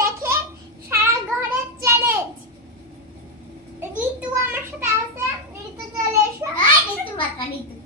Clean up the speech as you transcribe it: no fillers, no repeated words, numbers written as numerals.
দেখেন সারা ঘরের চ্যালেঞ্জ। ঋতু আমার সাথে আছে, ঋতু চলে এসো। ঋতু বাতা ঋতু।